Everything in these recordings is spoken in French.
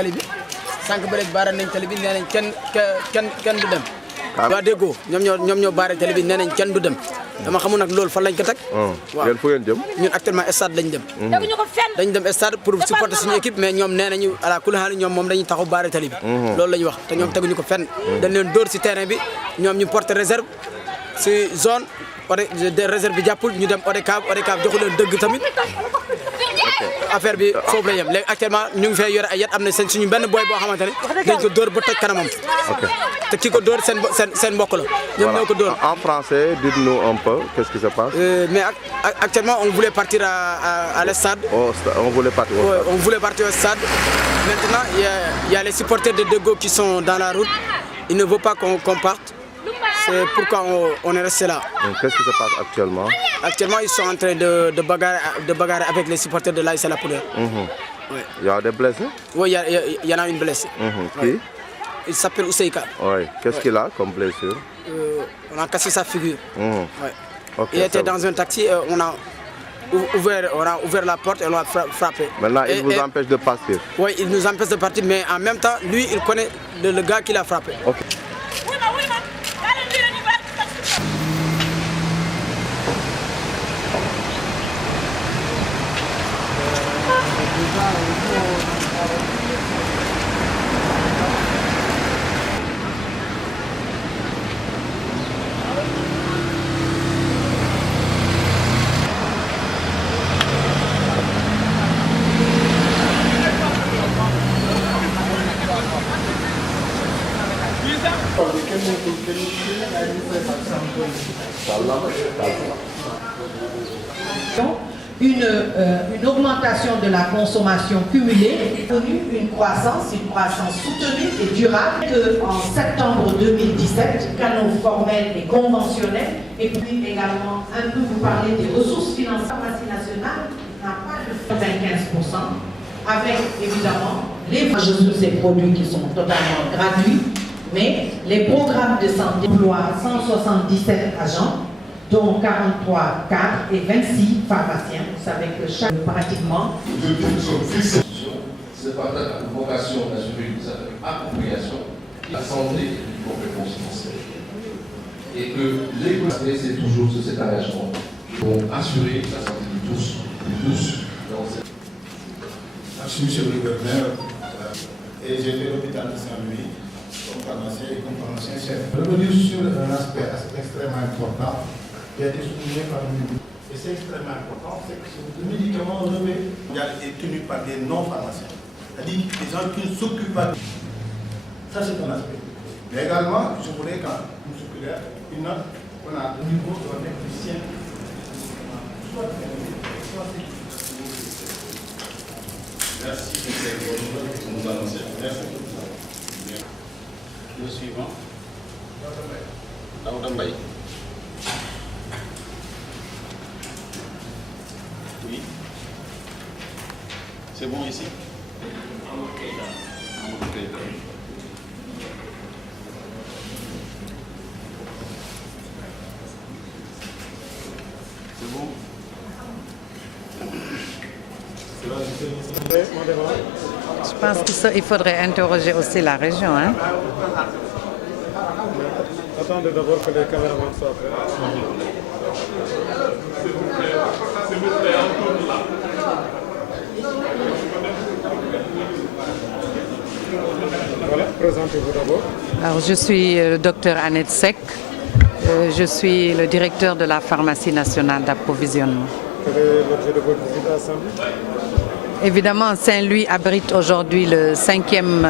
tali bi sànq ba léegi baare nañ tali bi nee nañ kenn du dem. waa déggoo ñoom ñoo baare tali bi nee nañ kenn du dem. dama xamul nag loolu fan lañ ko teg. waaw yéen fu ngeen jëm. ñun actuellement stade lañ dem. dañ dem stade pour supporter suñu équipe mais ñoom nee nañu à la kulli haal ñoom moom dañuy taxaw baare tali bi. loolu la ñu wax te ñoom teguñu ko fenn. dañ leen dóor si terrain bi ñoom ñu porter réserve si zone réserve bi jàppul ñu dem ODCAV joxu leen dëgg tamit. affaire bi foofu la yem léegi actuellement ñu ngi fay yore ay yat am na suñu benn boy boo xamante ne dañ ko dóor ba toj kanamam. te ki ko dóor seen mbokk la. ñoom ñoo ko dóor. En français, dites-nous un peu qu'est-ce qui se passe. Mais actuellement on voulait partir à le stade. On voulait partir au stade. On voulait partir au stade. Maintenant il y a les supporters de Deggo qui sont dans la route. Ils ne veulent pas qu'on parte. C'est pourquoi on est resté là. Qu'est-ce qui se passe actuellement? Actuellement, ils sont en train de bagarrer avec les supporters de l'AS La Poudre. Ouais. Il y a des blessés? Oui, il y en a une blessée. Qui? Il s'appelle Ousseika. Oui. Qu'est-ce qu'il a comme blessure? On a cassé sa figure. Ouais. Okay, il était dans un taxi, on a ouvert la porte et on l'a frappé. Maintenant, il vous empêche de partir? Oui, il nous empêche de partir, mais en même temps, lui, il connaît le gars qui l'a frappé. Okay. Une augmentation de la consommation cumulée, une croissance soutenue et durable. En septembre 2017, canaux formels et conventionnels, et puis également un peu vous parler des ressources financières. La pharmacie nationale n'a pas de 25%, avec évidemment les sur ces produits qui sont totalement gratuits, mais les programmes de santé emploient 177 agents, dont 43 cadres et 26 pharmaciens. Vous savez que chaque pratiquement. C'est par la vocation d'assurer une certaine appropriation de la santé et du compétence française. Et que l'économie, c'est toujours cet engagement pour assurer la santé de tous. Merci, monsieur le gouverneur. Et j'ai fait l'hôpital de Saint-Louis comme pharmacien et comme pharmacien chef. Revenir sur un aspect extrêmement important qui a été souligné par le ministre. Et c'est extrêmement important, c'est que le médicament relevé est tenu par des non-pharmaciens. C'est-à-dire des gens qui ne s'occupent pas de ça. C'est un aspect. Mais également, je voudrais quand nous circulaire une note qu'on a au niveau de un technicien. Merci pour nous annoncer. Merci. Le suivant. Daouda Mbaye. Oui. C'est bon ici? Amadou Keïta. C'est bon? Je pense qu'il faudrait interroger aussi la région. Hein? Attendez d'abord que les caméramans soient prêts. Voilà, présentez-vous d'abord. Alors, je suis le docteur Annette Seck. Je suis le directeur de la pharmacie nationale d'approvisionnement. Quel est l'objet de votre visite à Saint-Louis? Évidemment, Saint-Louis abrite aujourd'hui le 5e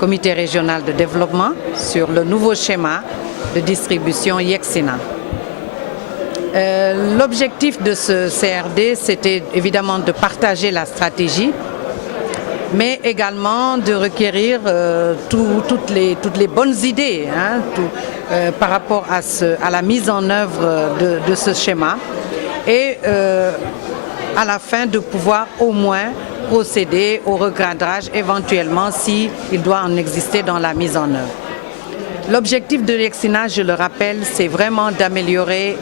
comité régional de développement sur le nouveau schéma de distribution Yexina. L'objectif de ce CRD, c'était évidemment de partager la stratégie, mais également de requérir toutes les bonnes idées par rapport à la mise en œuvre de ce schéma et à la fin de pouvoir au moins procéder au recadrage éventuellement s'il doit en exister dans la mise en œuvre. L'objectif de l'ECSINA, je le rappelle, c'est vraiment d'améliorer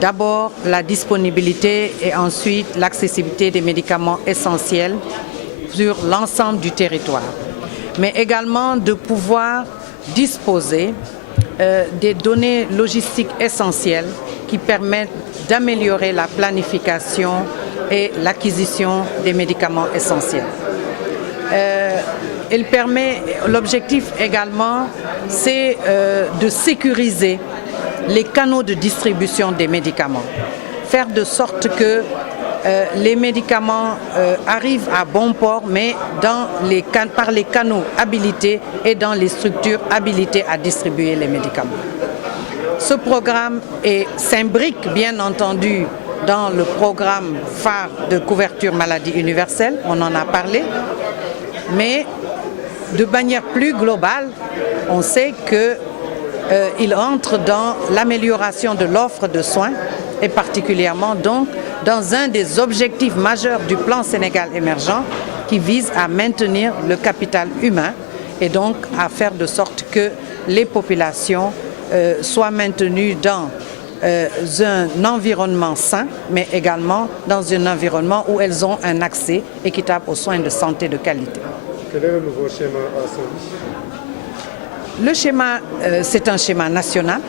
d'abord la disponibilité et ensuite l'accessibilité des médicaments essentiels sur l'ensemble du territoire, mais également de pouvoir disposer des données logistiques essentielles qui permettent d'améliorer la planification et l'acquisition des médicaments essentiels. L'objectif également, c'est de sécuriser les canaux de distribution des médicaments, faire de sorte que les médicaments arrivent à bon port, mais par les canaux habilités et dans les structures habilitées à distribuer les médicaments. Ce programme s'imbrique bien entendu dans le programme phare de couverture maladie universelle, on en a parlé, mais de manière plus globale, on sait qu'il entre dans l'amélioration de l'offre de soins et particulièrement donc dans un des objectifs majeurs du plan Sénégal émergent qui vise à maintenir le capital humain et donc à faire de sorte que les populations soient maintenues dans un environnement sain, mais également dans un environnement où elles ont un accès équitable aux soins de santé de qualité. Quel est le nouveau schéma à Saint-Louis? Le schéma, c'est un schéma national.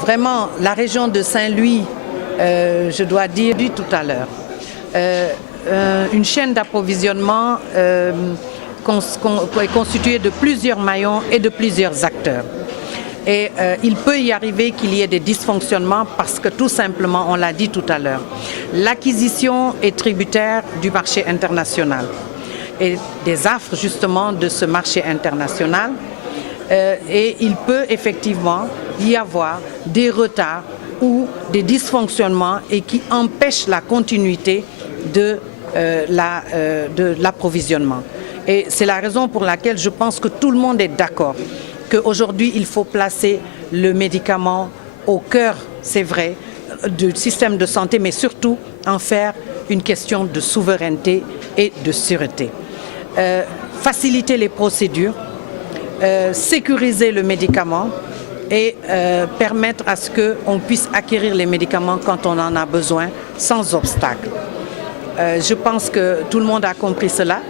Vraiment, la région de Saint-Louis, je dois dire tout à l'heure, une chaîne d'approvisionnement est constituée de plusieurs maillons et de plusieurs acteurs. Et il peut y arriver qu'il y ait des dysfonctionnements parce que tout simplement, on l'a dit tout à l'heure, l'acquisition est tributaire du marché international et des affres justement de ce marché international. Et il peut effectivement y avoir des retards ou des dysfonctionnements et qui empêchent la continuité de l'approvisionnement. Et c'est la raison pour laquelle je pense que tout le monde est d'accord qu'aujourd'hui il faut placer le médicament au cœur, c'est vrai, du système de santé, mais surtout en faire une question de souveraineté et de sûreté. Faciliter les procédures, sécuriser le médicament et permettre à ce qu'on puisse acquérir les médicaments quand on en a besoin sans obstacle. Je pense que tout le monde a compris cela.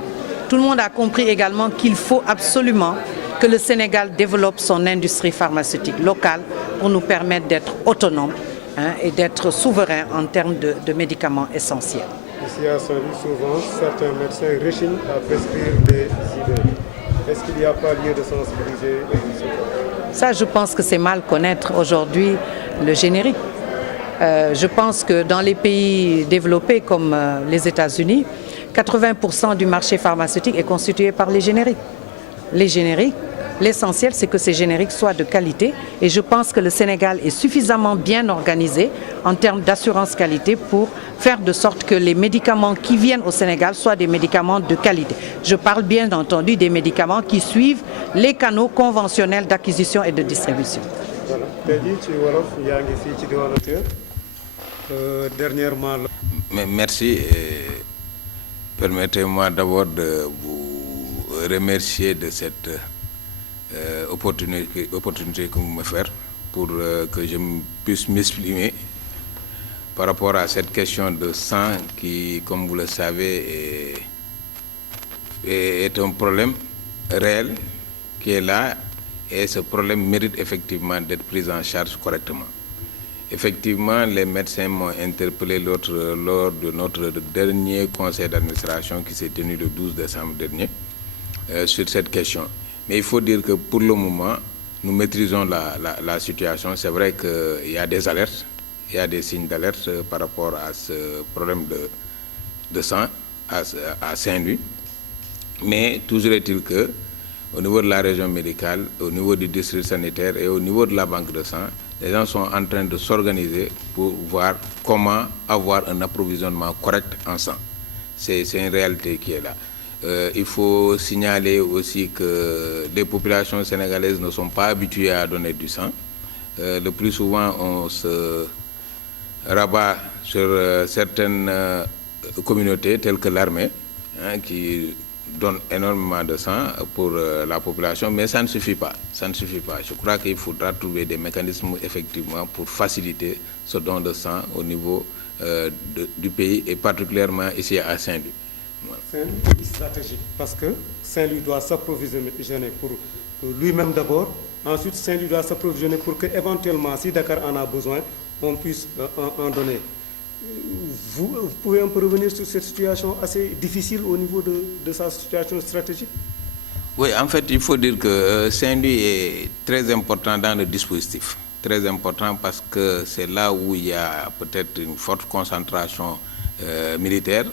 Tout le monde a compris également qu'il faut absolument que le Sénégal développe son industrie pharmaceutique locale pour nous permettre d'être autonomes et d'être souverains en termes de médicaments essentiels. Ici à Saint-Louis, souvent, certains médecins rechignent à prescrire des idées. Est-ce qu'il n'y a pas lieu de sensibiliser? Ça, je pense que c'est mal connaître aujourd'hui le générique. Je pense que dans les pays développés comme les États-Unis, 80% du marché pharmaceutique est constitué par les génériques. Les génériques, l'essentiel, c'est que ces génériques soient de qualité et je pense que le Sénégal est suffisamment bien organisé en termes d'assurance qualité pour faire de sorte que les médicaments qui viennent au Sénégal soient des médicaments de qualité. Je parle bien entendu des médicaments qui suivent les canaux conventionnels d'acquisition et de distribution. Dernièrement. Merci. Permettez-moi d'abord de vous remercier de cette opportunité que vous me faites pour que je puisse m'exprimer par rapport à cette question de sang qui, comme vous le savez, est un problème réel qui est là et ce problème mérite effectivement d'être pris en charge correctement. Effectivement, les médecins m'ont interpellé lors de notre dernier conseil d'administration qui s'est tenu le 12 décembre dernier sur cette question. Mais il faut dire que pour le moment, nous maîtrisons la situation. C'est vrai qu'il y a des alertes, il y a des signes d'alerte par rapport à ce problème de sang à Saint-Louis. Mais toujours est-il que au niveau de la région médicale, au niveau du district sanitaire et au niveau de la banque de sang, les gens sont en train de s'organiser pour voir comment avoir un approvisionnement correct en sang. C'est une réalité qui est là. Il faut signaler aussi que les populations sénégalaises ne sont pas habituées à donner du sang. Le plus souvent, on se rabat sur certaines communautés telles que l'armée, qui donne énormément de sang pour la population, mais ça ne suffit pas. Ça ne suffit pas. Je crois qu'il faudra trouver des mécanismes effectivement pour faciliter ce don de sang au niveau du pays et particulièrement ici à Saint-Louis. Voilà. Saint-Louis est stratégique parce que Saint-Louis doit s'approvisionner pour lui-même d'abord. Ensuite, Saint-Louis doit s'approvisionner pour que éventuellement, si Dakar en a besoin, on puisse en donner. Vous pouvez un peu revenir sur cette situation assez difficile au niveau de sa situation stratégique? Oui, en fait, il faut dire que Saint-Louis est très important dans le dispositif. Très important parce que c'est là où il y a peut-être une forte concentration militaire,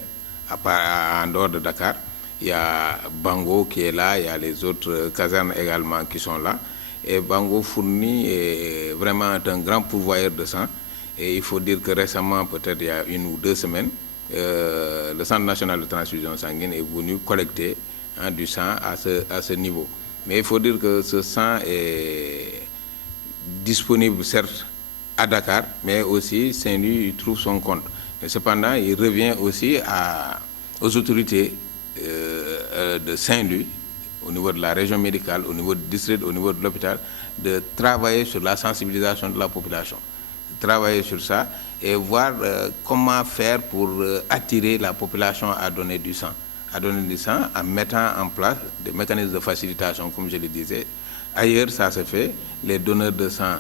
en dehors de Dakar. Il y a Bango qui est là, il y a les autres casernes également qui sont là. Et Bango fournit vraiment un grand pourvoyeur de sang. Et il faut dire que récemment, peut-être il y a 1 ou 2 semaines, le Centre national de transfusion sanguine est venu collecter du sang à ce niveau. Mais il faut dire que ce sang est disponible certes à Dakar, mais aussi Saint-Louis trouve son compte. Mais cependant, il revient aussi aux autorités de Saint-Louis, au niveau de la région médicale, au niveau du district, au niveau de l'hôpital, de travailler sur la sensibilisation de la population. Travailler sur ça et voir comment faire pour attirer la population à donner du sang. À donner du sang en mettant en place des mécanismes de facilitation, comme je le disais. Ailleurs, ça se fait. Les donneurs de sang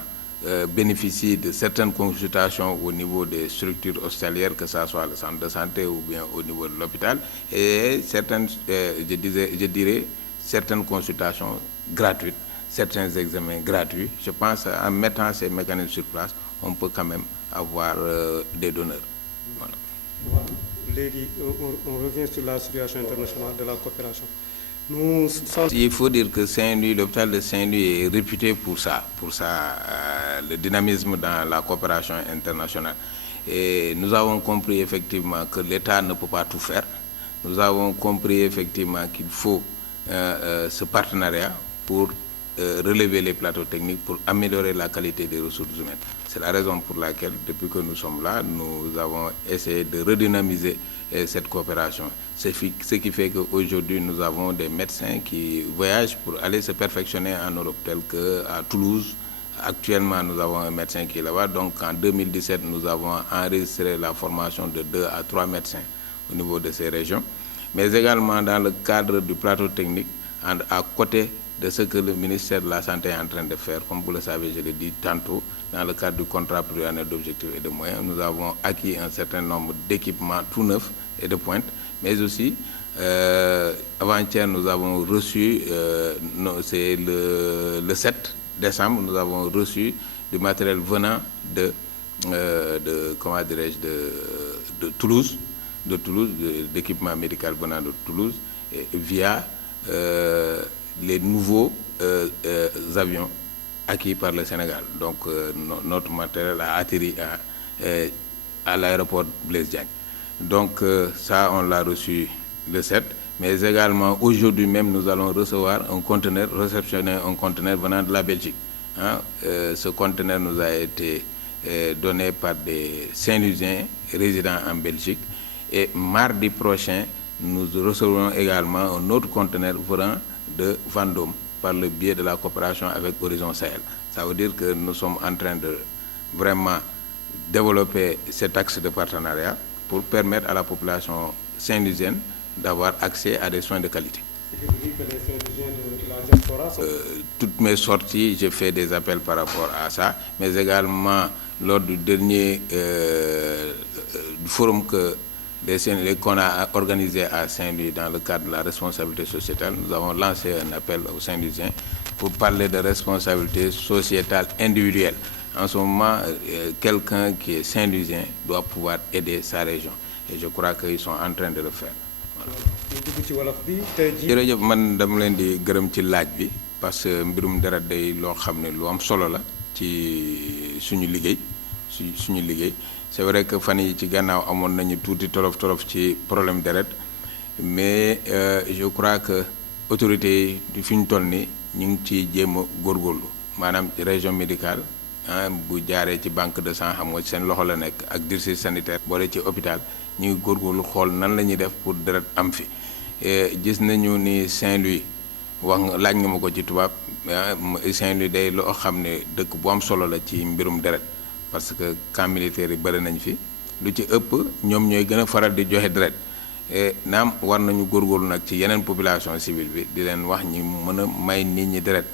bénéficient de certaines consultations au niveau des structures hospitalières, que ce soit le centre de santé ou bien au niveau de l'hôpital, et certaines, je dirais, certaines consultations gratuites, certains examens gratuits. Je pense qu'en mettant ces mécanismes sur place, on peut quand même avoir des donneurs. Voilà. On revient sur la situation internationale de la coopération. Il faut dire que Saint-Louis, l'hôpital de Saint-Louis est réputé pour le dynamisme dans la coopération internationale. Et nous avons compris effectivement que l'État ne peut pas tout faire. Nous avons compris effectivement qu'il faut ce partenariat pour relever les plateaux techniques, pour améliorer la qualité des ressources humaines. C'est la raison pour laquelle, depuis que nous sommes là, nous avons essayé de redynamiser cette coopération. Ce qui fait qu'aujourd'hui, nous avons des médecins qui voyagent pour aller se perfectionner en Europe, tel qu'à Toulouse. Actuellement, nous avons un médecin qui est là-bas. Donc, en 2017, nous avons enregistré la formation de 2 à 3 médecins au niveau de ces régions. Mais également dans le cadre du plateau technique, à côté de ce que le ministère de la Santé est en train de faire, comme vous le savez, je l'ai dit tantôt, dans le cadre du contrat pluriannuel d'objectifs et de moyens, nous avons acquis un certain nombre d'équipements tout neufs et de pointe, mais aussi, avant-hier, nous avons reçu, c'est le 7 décembre, nous avons reçu du matériel venant de Toulouse, d'équipements médicaux venant de Toulouse, via les nouveaux avions acquis par le Sénégal. Donc notre matériel a atterri à l'aéroport Blaise Diagne. Donc ça, on l'a reçu le 7, mais également aujourd'hui même, nous allons réceptionner un conteneur venant de la Belgique. Ce conteneur nous a été donné par des Saint-Louisiens résidant en Belgique. Et mardi prochain, nous recevrons également un autre conteneur venant de Vendôme par le biais de la coopération avec Horizon Sahel. Ça veut dire que nous sommes en train de vraiment développer cet axe de partenariat pour permettre à la population saint-louisienne d'avoir accès à des soins de qualité. Toutes mes sorties, j'ai fait des appels par rapport à ça, mais également lors du dernier forum qu'on a organisé à Saint-Louis dans le cadre de la responsabilité sociétale, nous avons lancé un appel aux Saint-Louisiens pour parler de responsabilité sociétale individuelle. En ce moment, quelqu'un qui est Saint-Louisien doit pouvoir aider sa région. Et je crois qu'ils sont en train de le faire. jërëjëf man dama leen di gërëm ci laaj bi parce que mbirum deret day loo xam ne lu am solo la ci suñu liggéey c'est vrai que fan yi ci gannaaw amoon nañu tuuti tolof ci problème deret mais je crois que autorités yi fi ñu toll ni ñu ngi ciy jéem a góorgóorlu maanaam ci région médicale bu jaaree ci banque de sang xam nga seen loxo la nekk ak district sanitaire boole ci hôpital ñu ngi góorgóorlu xool nan la ñuy def pour deret am fi gis nañu ni Saint-Louis wax nga laaj nga ma ko ci tubaab Saint-Louis day loo xam ne dëkk bu am solo la ci mbirum deret parce que camp militaire yi bëri nañ fi lu ci ëpp ñoom ñooy gën a faral di joxe deret naam war nañu góorgóorlu nag ci yeneen population civile bi di leen wax ñi mën a may nit ñi deret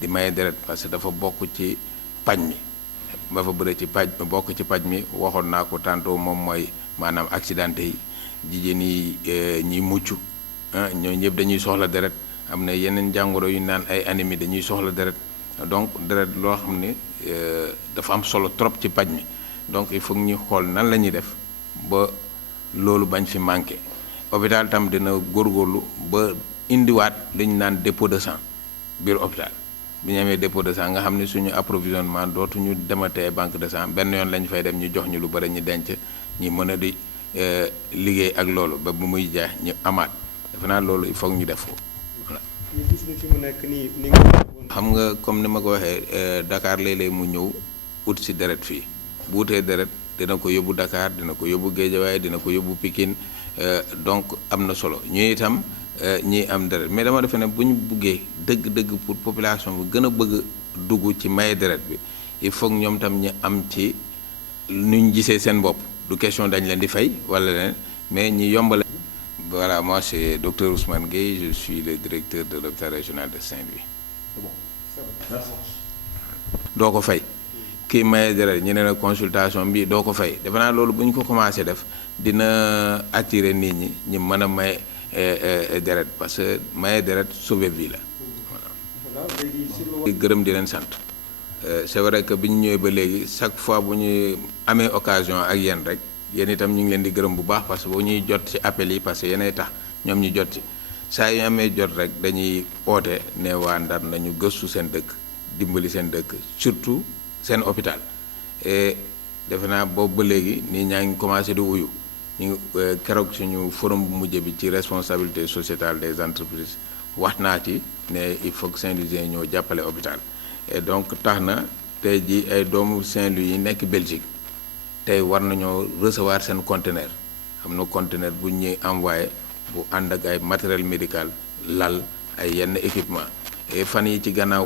di maye deret parce que dafa bokk ci paj mi dafa bëri ci paj bokk ci paj mi waxoon naa ko tantôt moom mooy maanaam accidenté yi jigéen yi ñiy mucc ñooñu ñëpp dañuy soxla deret am na yeneen jàngoro yu naan ay anémie dañuy soxla deret donc deret loo xam ne dafa am solo trop ci paj mi donc il faut ñu xool nan la ñuy def ba loolu bañ fi manqué hôpital tam dina góorgóorlu ba indiwaat li ñu naan dépôt de sang biir hôpital bu ñu amee dépôt de sang nga xam ne suñu approvisionnement dootuñu dematee banque de sang benn yoon lañu fay dem ñu jox ñu lu bari ñu denc ñi mën a di liggéey ak loolu ba bu muy jeex ñu amaat defe naa loolu il faut ñu def ko voilà. ñu gis ni fi mu nekk nii ni nga xam nga comme ni ma ko waxee Dakar léeg-léeg mu ñëw ut si deret fii bu utee deret dina ko yóbbu Dakar dina ko yóbbu Guédiawaye dina ko yóbbu Pikine donc am na solo ñu itam ñii am deret mais dama defe ne bu ñu buggee dëgg-dëgg pour population bi gën a bëgg dugg ci maye deret bi il faut ñoom tam ñu am ci nu ñu gisee seen bopp du question dañ leen di fay wala leen mais ñi yombale. Voilà, moi c'est Dr Ousmane Gueye, je suis le directeur de l'hôpital régional de Saint-Louis. doo ko fay kii maye deret ñu ne la consultation bi doo ko fay defe naa loolu bu ñu ko commencé def dina attirer nit ñi ñu mën a maye deret parce que maye deret sauver vie la voilà. gërëm di leen sant c'est vrai que bi ñu ñëwee ba léegi chaque fois bu ñu amee occasion ak yéen rek yéen itam ñu ngi leen di gërëm bu baax parce que bu ñuy jot ci appel yi parce que yéenay tax ñoom ñu jot ci saa yu amee jot rek dañuy oote ne waa Ndar nañu gëstu seen dëkk dimbali seen dëkk surtout seen hôpital et defe naa boobu ba léegi nii ñaa ngi commencé di uyu ñu ngi keroog suñu forum bu mujj bi ci responsabilité sociétale des entreprises wax naa ci ne il faut que Saint-Louisien ñoo jàppale hôpital et donc tax na tey ji ay doomu Saint-Louis yi nekk Belgique tey war nañoo recevoir seen conteneur am na conteneur bu ñuy envoyé bu ànd ak ay matériel médical lal ay yenn équipement et fan yi ci gannaaw